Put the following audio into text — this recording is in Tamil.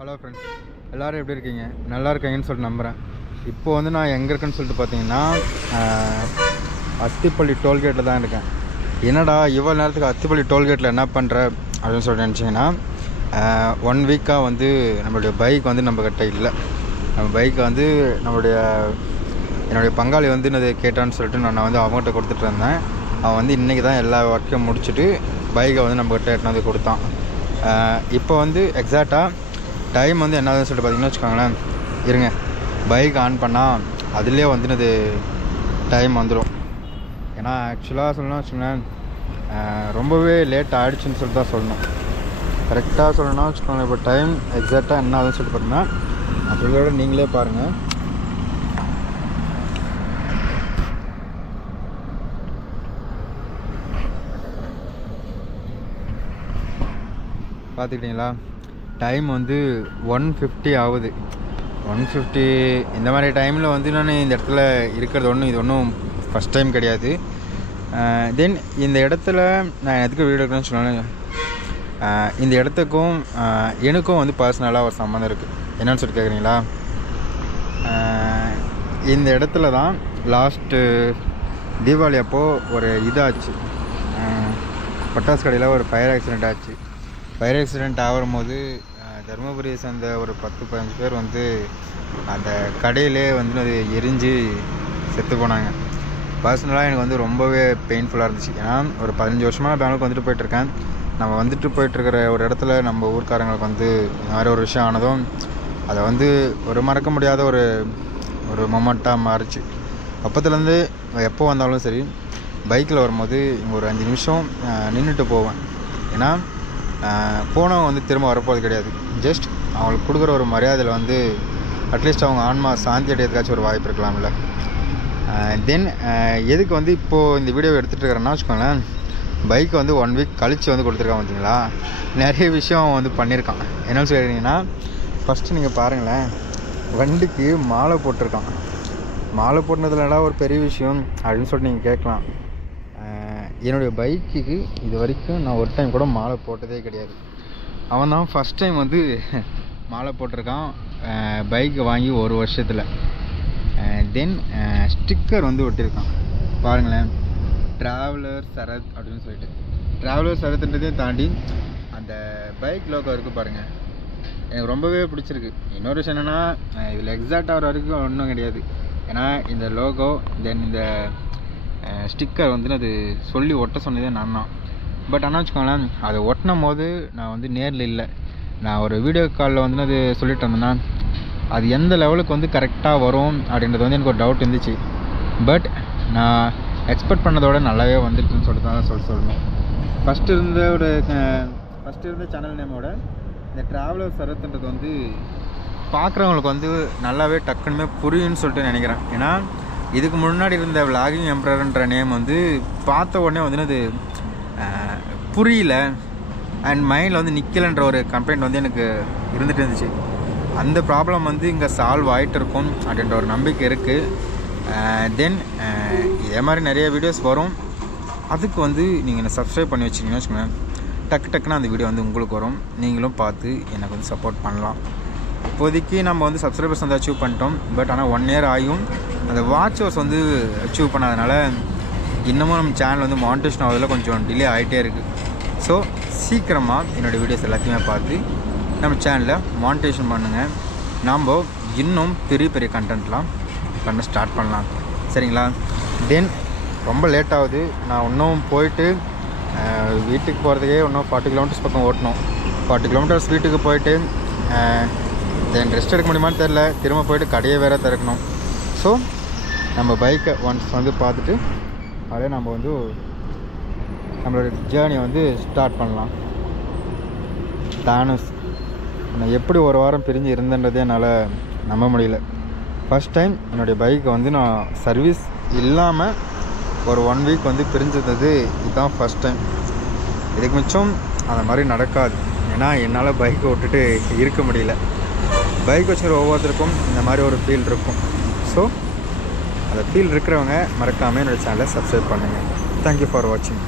ஹலோ ஃப்ரெண்ட்ஸ், எல்லோரும் எப்படி இருக்கீங்க? நல்லா இருக்கீங்கன்னு சொல்லிட்டு நம்புகிறேன். இப்போ வந்து நான் எங்கே இருக்கேன்னு சொல்லிட்டு பார்த்தீங்கன்னா அத்திப்பள்ளி டோல்கேட்டில் தான் இருக்கேன். என்னடா இவ்வளோ நேரத்துக்கு அத்திப்பள்ளி டோல்கேட்டில் என்ன பண்ணுற அப்படின்னு சொல்லிட்டு நினச்சிங்கன்னா, 1 வீக்காக வந்து நம்மளுடைய பைக் வந்து நம்மக்கிட்ட இல்லை. நம்ம பைக்கை வந்து என்னுடைய பங்காளி வந்து என்னது கேட்டான்னு சொல்லிட்டு நான் வந்து அவங்ககிட்ட கொடுத்துட்டு இருந்தேன். அவன் வந்து இன்றைக்கி தான் எல்லா ஒர்க்கையும் முடிச்சுட்டு பைக்கை வந்து நம்மக்கிட்ட எட்டுன்னு வந்து கொடுத்தான். இப்போ வந்து எக்ஸாக்டாக டைம் வந்து என்னதுன்னு சொல்லிட்டு பார்த்தீங்கன்னா வச்சுக்கோங்களேன், இருங்க பைக் ஆன் பண்ணால் அதுலேயே வந்து அது டைம் வந்துடும். ஏன்னா ஆக்சுவலாக சொல்லணும்னு வச்சுக்கோங்களேன், ரொம்பவே லேட் ஆகிடுச்சின்னு சொல்லிட்டு தான் சொல்லணும். கரெக்டாக சொல்லணும்னா வச்சுக்கோங்களேன், இப்போ டைம் எக்ஸாக்டாக என்ன ஆகுதுன்னு சொல்லிட்டு பார்த்தீங்கன்னா அதோட நீங்களே பாருங்கள். பார்த்துக்கிட்டிங்களா, டைம் வந்து 1:50 ஆகுது. 1:50 இந்த மாதிரி டைமில் வந்து நான் இந்த இடத்துல இருக்கிறது இது ஒன்றும் ஃபஸ்ட் டைம் கிடையாது. தென் இந்த இடத்துல நான் எதுக்கு வீடியோ எடுக்கணும்னு சொன்னேன், இந்த இடத்துக்கும் எனக்கும் வந்து பர்சனலாக ஒரு சம்மந்தம் இருக்குது. என்னன்னு சொல்லிட்டு கேட்குறீங்களா, இந்த இடத்துல தான் லாஸ்ட்டு தீபாவளி அப்போது ஒரு இதாச்சு, பட்டாசு கடையில் ஒரு ஃபயர் ஆக்சிடெண்ட் ஆச்சு. ஃபயர் ஆக்சிடெண்ட் ஆகும்போது தருமபுரியை சேர்ந்த ஒரு 10-15 பேர் வந்து அந்த கடையிலே வந்து அது எரிஞ்சு செத்து போனாங்க. பர்சனலாக எனக்கு வந்து ரொம்பவே பெயின்ஃபுல்லாக இருந்துச்சு. ஏன்னா ஒரு 15 வருஷமாக பெங்களூருக்கு வந்துட்டு போயிட்டுருக்கேன். நம்ம வந்துட்டு போயிட்டுருக்கிற ஒரு இடத்துல நம்ம ஊர்க்காரங்களுக்கு வந்து இந்த மாதிரி ஒரு விஷயம் ஆனதும் அதை வந்து ஒரு மறக்க முடியாத ஒரு மொமெண்ட்டாக மாறிச்சு. அப்போத்துலேருந்து எப்போ வந்தாலும் சரி பைக்கில் வரும்போது ஒரு 5 நிமிஷம் நின்றுட்டு போவேன். ஏன்னா போனவங்க வந்து திரும்ப வரப்போகிறது கிடையாது. ஜஸ்ட் அவங்களுக்கு கொடுக்குற ஒரு மரியாதையில் வந்து அட்லீஸ்ட் அவங்க ஆன்மா சாந்தி அடையிறதுக்காச்சும் ஒரு வாய்ப்பு இருக்கலாம்ல. தென் எதுக்கு வந்து இப்போது இந்த வீடியோவை எடுத்துகிட்டு இருக்கிறேன்னா வச்சுக்கோங்களேன், பைக்கை வந்து 1 வீக் கழித்து வந்து கொடுத்துருக்கான். பார்த்தீங்களா, நிறைய விஷயம் அவன் வந்து பண்ணியிருக்கான். என்னென்னு சொல்லிடுறீங்கன்னா, ஃபஸ்ட்டு நீங்கள் பாருங்களேன், வண்டிக்கு மாலை போட்டிருக்கான். மாலை போட்டுனதுலலாம் ஒரு பெரிய விஷயம் அப்படின்னு சொல்லிட்டு நீங்கள் கேட்கலாம். என்னுடைய பைக்குக்கு இது வரைக்கும் நான் ஒரு டைம் கூட மாலை போட்டதே கிடையாது. அவன் தான் ஃபஸ்ட் டைம் வந்து மாலை போட்டிருக்கான் பைக்கை வாங்கி 1 வருஷத்தில். தென் ஸ்டிக்கர் வந்து ஒட்டியிருக்கான் பாருங்களேன், ட்ராவலர் சரத் அப்படின்னு சொல்லிட்டு. ட்ராவலர் சரத்ன்றதையும் தாண்டி அந்த பைக் லோகோ இருக்குது பாருங்கள், எனக்கு ரொம்பவே பிடிச்சிருக்கு. இன்னொரு விஷயம் என்னென்னா, இதில் எக்ஸாக்ட் ஆகிற வரைக்கும் ஒன்றும் கிடையாது. ஏன்னா இந்த லோகோ தென் இந்த ஸ்டிக்கர் வந்து அது சொல்லி ஒட்ட சொன்னதே நான் தான். பட் ஆனால் வச்சுக்கோங்களேன், அதை ஒட்டினும் போது நான் வந்து நேரில் இல்லை, நான் ஒரு வீடியோ காலில் வந்து அது சொல்லிட்டு இருந்தேன்னா அது எந்த லெவலுக்கு வந்து கரெக்டாக வரும் அப்படின்றது வந்து எனக்கு ஒரு டவுட் இருந்துச்சு. பட் நான் எக்ஸ்பெக்ட் பண்ணதோட நல்லாவே வந்துருக்குன்னு சொல்லிட்டு தான் சொல்லணும். ஃபஸ்ட்டு இருந்த சேனல் நேமோட இந்த ட்ராவலர் சரத்துன்றது வந்து பார்க்குறவங்களுக்கு வந்து நல்லாவே டக்குன்னு புரியும்னு சொல்லிட்டு நினைக்கிறேன். ஏன்னா இதுக்கு முன்னாடி இருந்த விளாகிங் எம்ப்ரர்ன்ற நேம் வந்து பார்த்த உடனே வந்து அது புரியல அண்ட் மைண்டில் வந்து நிற்கலைன்ற ஒரு கம்ப்ளைண்ட் வந்து எனக்கு இருந்துகிட்டு இருந்துச்சு. அந்த ப்ராப்ளம் வந்து இங்கே சால்வ் ஆகிட்டு இருக்கும் அப்படின்ற ஒரு நம்பிக்கை இருக்குது. தென் இதே மாதிரி நிறைய வீடியோஸ் வரும். அதுக்கு வந்து நீங்கள் என்ன சப்ஸ்கிரைப் பண்ணி வச்சிங்கன்னு வச்சுக்கோங்களேன், டக்குன்னு அந்த வீடியோ வந்து உங்களுக்கு வரும். நீங்களும் பார்த்து எனக்கு வந்து சப்போர்ட் பண்ணலாம். இப்போதைக்கு நம்ம வந்து சப்ஸ்கிரைபர்ஸ் வந்து அச்சீவ் பண்ணிட்டோம். பட் ஆனால் 1 இயர் ஆகியும் அந்த வாட்சர்ஸ் வந்து அச்சீவ் பண்ணாதனால இன்னமும் நம்ம சேனல் வந்து மானிட்டேஷன் ஆகுறதுல கொஞ்சம் டிலே ஆகிட்டே இருக்குது. ஸோ சீக்கிரமாக என்னோடய வீடியோஸ் எல்லாத்தையுமே பார்த்து நம்ம சேனலில் மானிட்டேஷன் பண்ணுங்கள். நாம் இன்னும் பெரிய கண்டென்ட்லாம் பண்ண ஸ்டார்ட் பண்ணலாம், சரிங்களா? தென் ரொம்ப லேட் ஆகுது. நான் இன்னும் போயிட்டு வீட்டுக்கு போகிறதுக்கே இன்னும் 40 கிலோமீட்டர்ஸ் பக்கம் ஓட்டணும். 40 கிலோமீட்டர்ஸ் வீட்டுக்கு போயிட்டு தென் ரெஸ்ட் எடுக்க முடியுமான்னு தெரில, திரும்ப போயிட்டு கடையை வேறு திறக்கணும். ஸோ நம்ம பைக்கை ஒன்ஸ் வந்து பார்த்துட்டு அதே நம்ம வந்து நம்மளோட ஜேர்னியை வந்து ஸ்டார்ட் பண்ணலாம். தானஸ் நான் எப்படி ஒரு வாரம் பிரிஞ்சு இருந்தேன்றதே என்னால் நம்ப முடியல. ஃபஸ்ட் டைம் என்னுடைய பைக்கை வந்து நான் சர்வீஸ் இல்லாமல் ஒரு 1 வீக் வந்து பிரிஞ்சது இதுதான் ஃபஸ்ட் டைம். இதுக்கு மிச்சம் அந்த மாதிரி நடக்காது. ஏன்னா என்னால் பைக்கை விட்டுட்டு இருக்க முடியல. பைக் வச்சுக்கிற ஒவ்வொருத்தருக்கும் இந்த மாதிரி ஒரு ஃபீல் இருக்கும். ஸோ அந்த ஃபீல் இருக்கிறவங்க மறக்காமல் என்னோடய சேனலை சப்ஸ்கிரைப் பண்ணுங்கள். தேங்க்யூ ஃபார் வாட்சிங்.